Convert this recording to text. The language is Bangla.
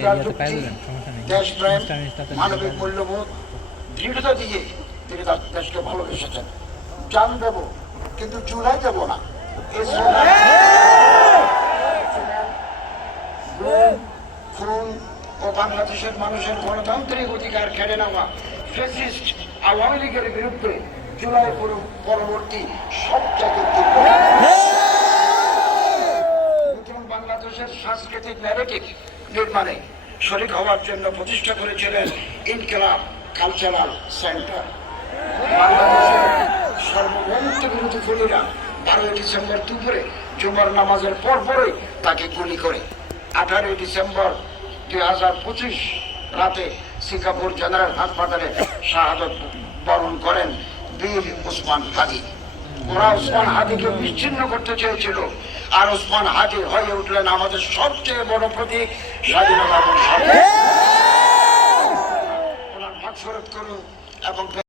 সংস্কার যুক্তি, দেশপ্রেম, মানবিক মূল্যবোধ, দৃঢ়তা দিয়ে তিনি তার দেশকে ভালোবেসেছেন। জান দেব কিন্তু চুলাই দেব না, এই স্লোগান খুন ও বাংলাদেশের মানুষের গণতান্ত্রিক অধিকার কেড়ে নেওয়া ফ্যাসিস্ট আওয়ামী লীগের বিরুদ্ধে জুলাই পরবর্তী সবচেয়ে নতুন বাংলাদেশের সাংস্কৃতিক ন্যারেটিভ নির্মাণে শরীক হওয়ার জন্য প্রতিষ্ঠা করেছিলেন ইনকিলাব কালচারাল সেন্টার। বাংলাদেশের সর্বভৌমত্ব বিরোধী খুনিরা 12 ডিসেম্বর দুপুরে জুমার নামাজের পরপরই তাকে গুলি করে 18 ডিসেম্বর 2025 রাতে সিঙ্গাপুর জেনারেল হাসপাতালে শাহাদত বরণ করেন বীর ওসমান হাদি। ওরা ওসমান হাদিকে বিচ্ছিন্ন করতে চেয়েছিল, আর ওসমান হাদি হয়ে উঠলেন আমাদের সবচেয়ে বড় প্রতীক, স্বাধীনতা। ওনার ভাগ করুন এবং